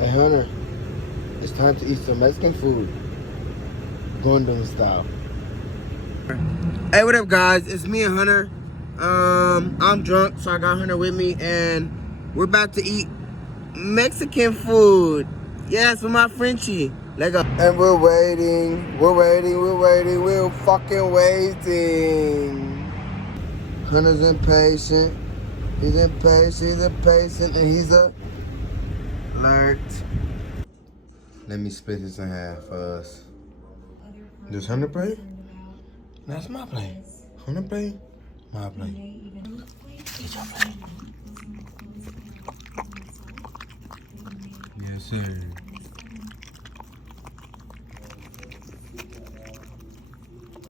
Hey Hunter, it's time to eat some Mexican food. Gondom style. Hey, what up guys? It's me and Hunter. I'm drunk, so I got Hunter with me and we're about to eat Mexican food. Yes, with my Frenchie. Let go. And we're waiting, we're fucking waiting. Hunter's impatient. He's impatient, and he's alert. Let me split this in half for us. Does Hunter play? That's my play. Hunter play? My play. It's your play. Yes, sir.